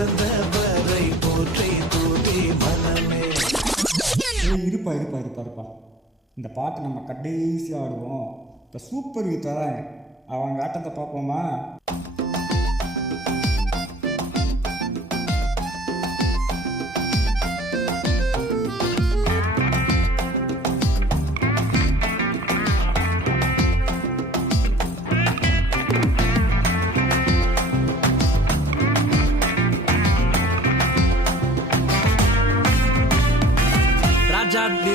பிறந்தவரை போற்றி தூதி மனமே. இருப்பா இருப்பா இருப்பா இருப்பா, இந்த பாட்டு நம்ம கடைசியாக ஆடுவோம். இப்போ சூப்பர் ஹிட் தராங்க, அவங்க ஆட்டத்தை பார்ப்போமா?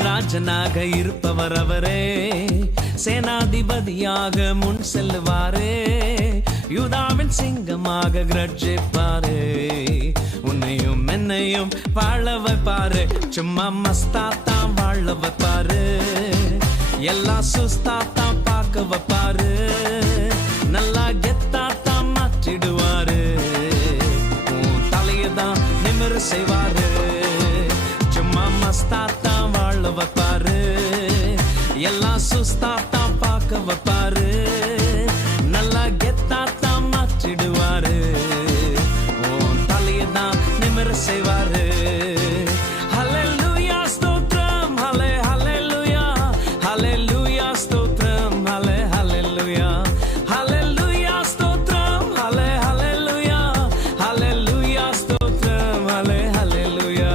ராஜனாக இருப்பவர் அவரே, சேனாதிபதியாக முன் செல்லுவாரே, யூதாவின் சிங்கமாக கிரட்சிப்பாரே, உன்னையும் என்னையும் வாழ வைப்பாரு, சும்மா மஸ்தாத்தான் வாழ வைப்பாரு, எல்லா சுஸ்தாத்தான் பார்க்க வைப்பாரு, நல்லா கெத்தாத்தான் மாற்றிடுவாரு, உன் தலையதான் நிமிர செய்வாரு, சும்மா மஸ்தாத்தான் வாழ வைப்பாரு, எல்லாம் சுஸ்தாத்தான் பார்க்க வைப்பாரு, நல்லா கெத்தாத்தான் மாற்றிடுவாரு, உன் தலையதான் நிமிர செய்வாரு. ஹல்லேலூயா ஸ்தோத்திரம், ஹல்லே ஹல்லேலூயா, ஹல்லேலூயா ஸ்தோத்திரம், ஹல்லே ஹல்லேலூயா, ஹல்லேலூயா ஸ்தோத்திரம், ஹல்லே ஹல்லேலூயா, ஹல்லேலூயா ஸ்தோத்திரம், ஹல்லே ஹல்லேலூயா.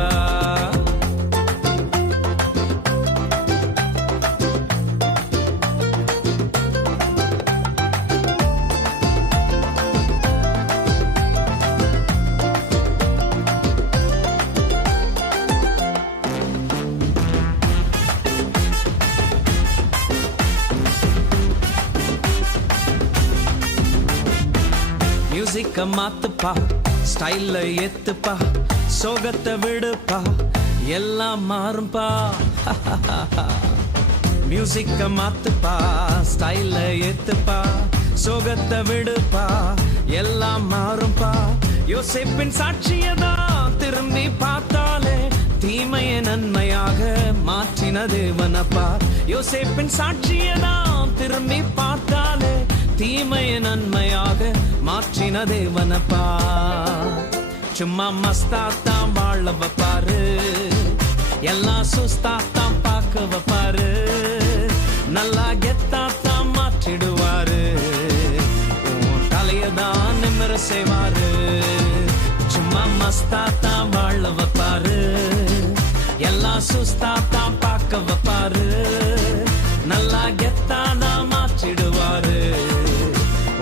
மியூசிக்க மாத்துப்பா, ஸ்டைல்ல ஏத்துப்பா, சோகத்தை விடுப்பா, எல்லாம் மாறும்பா. மியூசிக்க மாத்துப்பா, ஸ்டைல்ல ஏத்துப்பா, சோகத்தை விடுப்பா, எல்லாம் மாறும்பா. யோசேப்பின் சாட்சியதான் திரும்பி பார்த்தாலே தீமையை நன்மையாக மாற்றின தேவனப்பா. யோசேப்பின் சாட்சியதான் திரும்பி பார்த்தாலே தீமையை நன்மையாக மாற்றின தேவனப்பா. சும்மா மஸ்தாத்தான் வாழ வைப்பாரு, எல்லாம் சுஸ்தாத்தான் பார்க்க வைப்பாரு, நல்லா கெத்தாத்தான் மாற்றிடுவாரு, உன் தலையதான் நிமிர செய்வாரு. சும்மா மஸ்தாத்தான் வாழ வைப்பாரு, எல்லாம் சுஸ்தாத்தான் பார்க்க வைப்பாரு, நல்லா கெத்தாதான் மாற்றிடுவாரு,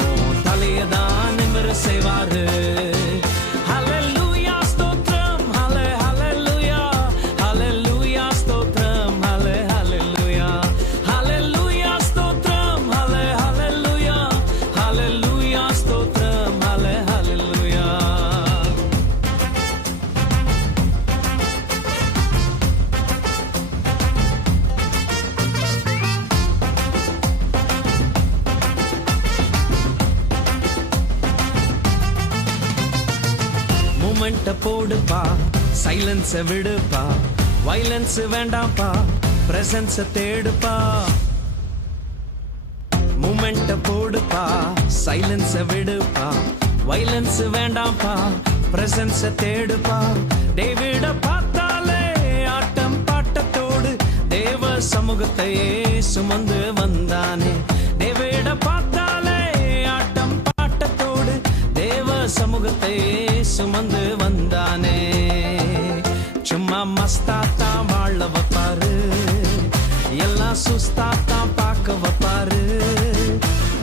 உன் தலையதான் நிமிர செய்வாரு. ஹல்லேலூயா ஸ்தோத்திரம், ஹல்லே ஹல்லேலூயா, ஹல்லேலூயா ஸ்தோத்திரம், ஹல்லே ஹல்லேலூயா, ஹல்லேலூயா ஸ்தோத்திரம், ஹல்லே ஹல்லேலூயா, ஹல்லேலூயா ஸ்தோத்திரம், ஹல்லே ஹல்லேலூயா. மூமெண்ட போடுப்பா, சைலன்ஸ விடுப்பா, வைலன்ஸ் வேண்டாம்ப்பா, பிரசன்ஸ தேடுப்பா. மூமெண்ட போடுப்பா, சைலன்ஸ விடுப்பா, வைலன்ஸ் வேண்டாம்ப்பா, பிரசன்ஸ தேடுப்பா. டேவிட பார்த்தாலே ஆட்டம் பாட்டத்தோடு தேவ சமூகத்தையே சுமந்து வந்தானே. டேவிட பார்த்தாலே ஆட்டம் பாட்டத்தோடு தேவ சமூகத்தையே சுமந்து வந்தானே. சும்மா மஸ்தாத்தான் வாழ வைப்பாரு, எல்லாம் சுஸ்தாத்தான் பார்க்க வைப்பாரு,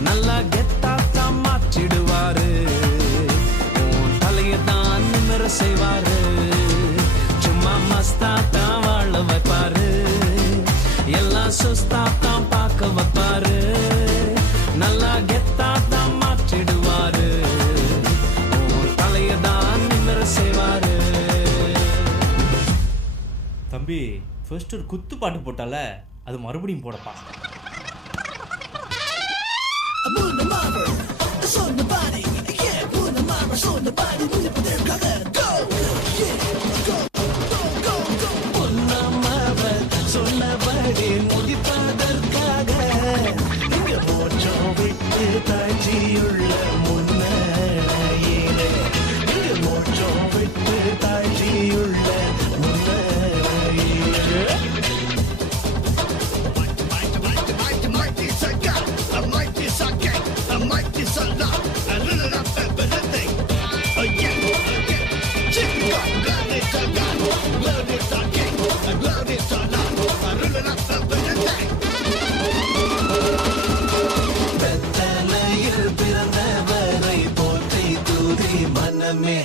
நல்லா கெத்தாத்தான் மாற்றிடுவாரு, உன் தலையதான் நிமிர செய்வாரு. சும்மா மஸ்தாத்தான் வாழ வைப்பாரு, எல்லாம் சுஸ்தாத்தான் பார்க்க வைப்பாரு, நல்லா கெத்தாத்தான் மாற்றிடுவாரு, உன் தலையதான் நிமிர செய்வாரு. தம்பி, ஃபர்ஸ்ட் ஒரு குத்து பாட்டு போட்டால அது மறுபடியும் போடப்பா. சொன்னபடி முடிப்பதற்காக இங்க மோட்சம் விட்டு தாழ்ச்சியுள்ள முன்னையிலே, இங்க மோட்சம் செல்லமே